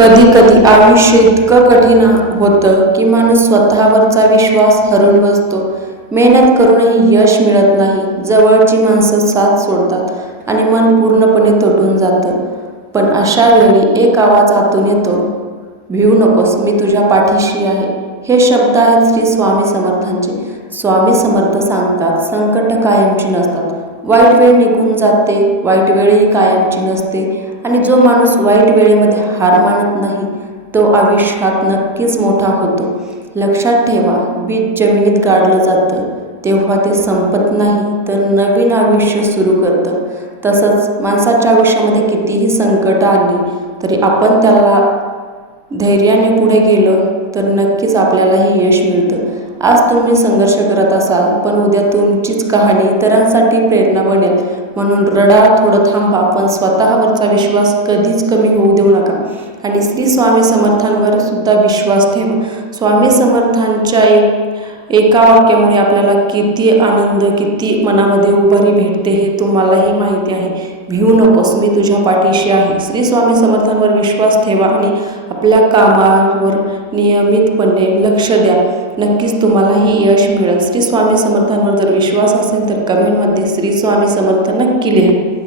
कधी कधी आयुष्य इतकं कठीण होतं की माणूस स्वतःवरचा विश्वास हरवून बसतो. मेहनत करूनही यश मिळत नाही. जवळची माणसं साथ सोडतात आणि मन पूर्णपणे तुटून जातं. पण अशा वेळी एक आवाज आतून येतो, भिवू नकोस, मी तुझ्या पाठीशी आहे. हे शब्द आहेत श्री स्वामी समर्थांचे. स्वामी समर्थ सांगतात, संकट कायमची नसतात. वाईट वेळ निघून जाते, वाईट वेळही कायमची नसते. आणि जो माणूस वाईट वेळेमध्ये हार मानत नाही तो आयुष्यात नक्कीच मोठा होतो. लक्षात ठेवा, बीज जमिनीत गाडलं जातं तेव्हा ते संपत नाही तर नवीन आयुष्य सुरू करतं. तसंच माणसाच्या आयुष्यामध्ये कितीही संकट आली तरी आपण त्याला धैर्याने पुढे गेलो तर नक्कीच आपल्यालाही यश मिळतं. आज तुम्ही संघर्ष करत असाल पण उद्या तुमचीच कहाणी इतरांसाठी प्रेरणा बनेल. म्हणून रडा, थोडं थांबा, पण स्वतःवरचा विश्वास कधीच कमी होऊ देऊ नका. आणि श्री स्वामी समर्थांवर सुद्धा विश्वास ठेवा. स्वामी समर्थांच्या एका वाक्यामुळे आपल्याला किती आनंद, किती मनामध्ये उभारी भेटते हे तुम्हालाही माहिती आहे. भिवू नकोस, मी तुझ्या पाठीशी आहे. श्री स्वामी समर्थांवर विश्वास ठेवा आणि आपल्या कामावर नियमितपणे लक्ष द्या. नक्कीच तुम्हालाही यश मिळेल. श्री स्वामी समर्थांवर जर विश्वास असेल तर कमेंटमध्ये श्री स्वामी समर्थ नक्की लिहा.